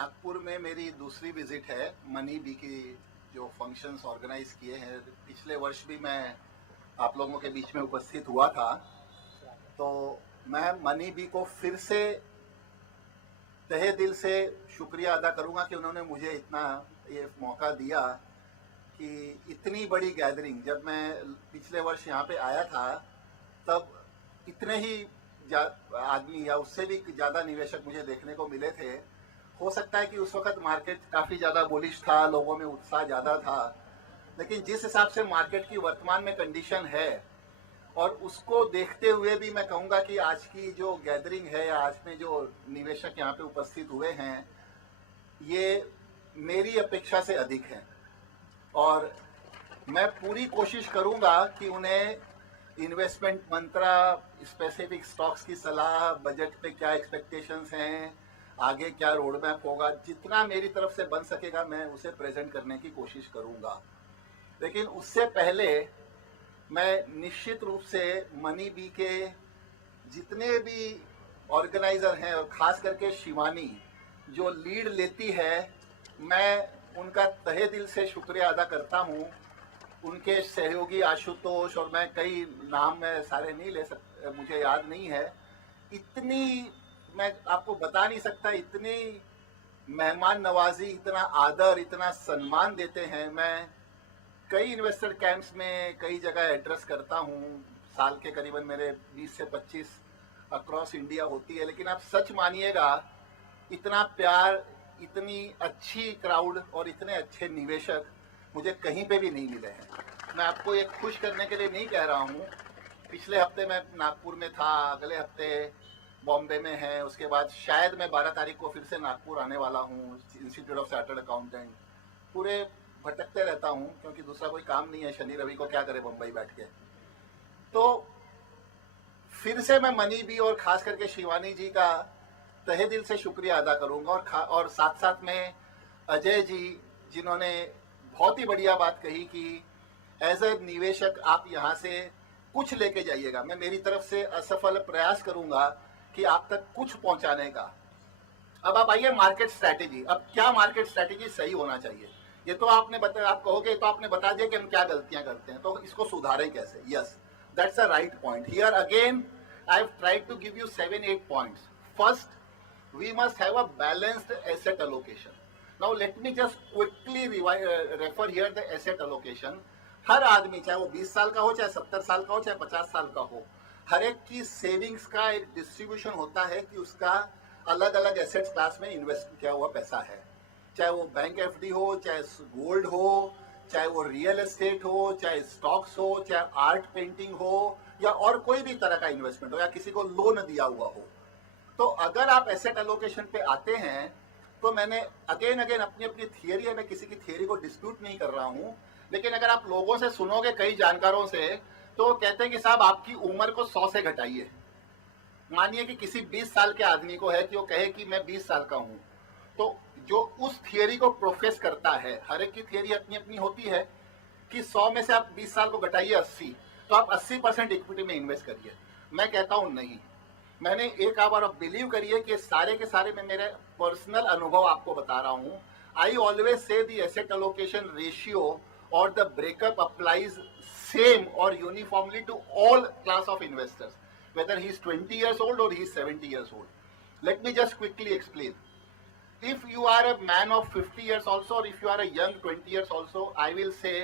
नागपुर में मेरी दूसरी विजिट है मनी बी की जो फंक्शंस ऑर्गेनाइज किए हैं। पिछले वर्ष भी मैं आप लोगों के बीच में उपस्थित हुआ था। तो मैं मनी बी को फिर से तहे दिल से शुक्रिया अदा करूंगा कि उन्होंने मुझे इतना ये मौका दिया कि इतनी बड़ी गैदरिंग, जब मैं पिछले वर्ष यहाँ पे आया था तब इतने ही आदमी या उससे भी ज़्यादा निवेशक मुझे देखने को मिले थे। हो सकता है कि उस वक्त मार्केट काफ़ी ज़्यादा बुलिश था, लोगों में उत्साह ज़्यादा था, लेकिन जिस हिसाब से मार्केट की वर्तमान में कंडीशन है और उसको देखते हुए भी मैं कहूँगा कि आज की जो गैदरिंग है या आज में जो निवेशक यहाँ पे उपस्थित हुए हैं ये मेरी अपेक्षा से अधिक है। और मैं पूरी कोशिश करूँगा कि उन्हें इन्वेस्टमेंट मंत्रा, स्पेसिफिक स्टॉक्स की सलाह, बजट पे क्या एक्सपेक्टेशंस हैं, आगे क्या रोड मैप होगा, जितना मेरी तरफ से बन सकेगा मैं उसे प्रेजेंट करने की कोशिश करूँगा। लेकिन उससे पहले मैं निश्चित रूप से मनी बी के जितने भी ऑर्गेनाइजर हैं और ख़ास करके शिवानी जो लीड लेती है, मैं उनका तहे दिल से शुक्रिया अदा करता हूँ। उनके सहयोगी आशुतोष और मैं कई नाम मैं सारे नहीं ले सकता, मुझे याद नहीं है, इतनी मैं आपको बता नहीं सकता, इतनी मेहमान नवाजी, इतना आदर, इतना सम्मान देते हैं। मैं कई इन्वेस्टर कैंप्स में कई जगह एड्रेस करता हूँ, साल के करीबन मेरे 20 से 25 अक्रॉस इंडिया होती है, लेकिन आप सच मानिएगा इतना प्यार, इतनी अच्छी क्राउड और इतने अच्छे निवेशक मुझे कहीं पे भी नहीं मिले हैं। मैं आपको ये खुश करने के लिए नहीं कह रहा हूँ। पिछले हफ्ते मैं नागपुर में था, अगले हफ्ते बॉम्बे में है, उसके बाद शायद मैं 12 तारीख को फिर से नागपुर आने वाला हूँ, इंस्टीट्यूट ऑफ चार्टर्ड अकाउंटेंट। पूरे भटकते रहता हूँ क्योंकि दूसरा कोई काम नहीं है, शनि रवि को क्या करे बम्बई बैठ के। तो फिर से मैं मनी बी और खास करके शिवानी जी का तहे दिल से शुक्रिया अदा करूंगा और साथ साथ में अजय जी, जिन्होंने बहुत ही बढ़िया बात कही कि एज ए निवेशक आप यहाँ से कुछ लेके जाइएगा। मैं मेरी तरफ से असफल प्रयास करूंगा कि आप तक कुछ पहुंचाने का। अब आप आइए मार्केट स्ट्रैटेजी। अब क्या मार्केट स्ट्रैटेजी सही होना चाहिए, ये तो आपने बताया, आप कहोगे तो आपने बता दिया कि हम क्या गलतियां करते हैं, तो इसको सुधारें कैसे। Yes, that's a right point. Here again I have tried to give you 7-8 points. First, we must have a balanced asset allocation. Now let me just quickly refer here the asset allocation. हर आदमी, चाहे वो 20 साल का हो, चाहे 70 साल का हो, चाहे 50 साल का हो, हर एक की सेविंग्स का एक डिस्ट्रीब्यूशन होता है कि उसका अलग अलग एसेट क्लास में इन्वेस्ट किया हुआ पैसा है। चाहे वो बैंक एफडी हो, चाहे गोल्ड हो, चाहे वो रियल एस्टेट हो, चाहे स्टॉक्स हो, चाहे आर्ट पेंटिंग हो, या और कोई भी तरह का इन्वेस्टमेंट हो, या किसी को लोन दिया हुआ हो। तो अगर आप एसेट एलोकेशन पे आते हैं तो मैंने अगेन अपनी थियरी है, मैं किसी की थियरी को डिस्प्यूट नहीं कर रहा हूं, लेकिन अगर आप लोगों से सुनोगे, कई जानकारों से, तो वो कहते हैं कि साहब आपकी उम्र को 100 से घटाइए। मानिए कि किसी 20 साल के आदमी को है कि वो कहे कि मैं 20 साल का हूं, तो जो उस थियरी को प्रोफेस करता है, हर एक की थियरी अपनी अपनी होती है कि 100 में से आप 20 साल को घटाइए 80, तो आप 80% इक्विटी में इन्वेस्ट करिए। मैं कहता हूं नहीं, मैंने एक बार अब बिलीव करिए कि सारे के सारे मैं मेरे पर्सनल अनुभव आपको बता रहा हूं। I always say the asset allocation ratio और द ब्रेकअप अप्लाइज सेम और uniformly to all class of investors, whether he is 20 years old or he is 70 years old. Let me just quickly explain. If you are a man of 50 years also, or if you are a young 20 years also, I will say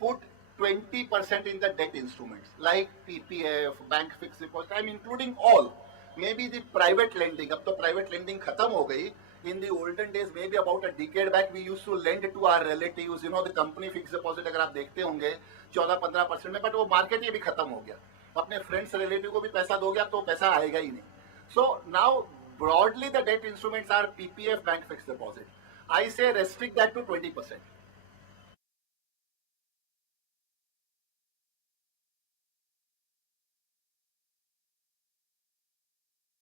put 20% in the debt instruments like PPF, bank fixed deposit. I am including all. Maybe the private lending. अब तो private lending खत्म हो गई. In the olden days, maybe about a decade back, we used to lend to our relatives. You know, the company fixed deposit अगर आप देखते होंगे 14-15% में, but वो मार्केट ये भी खत्म हो गया. अपने फ्रेंड्स रिलेटिव को भी पैसा दोगे आप तो पैसा आएगा ही नहीं. So now broadly the debt instruments are PPF, bank fixed deposit. I say restrict that to 20%.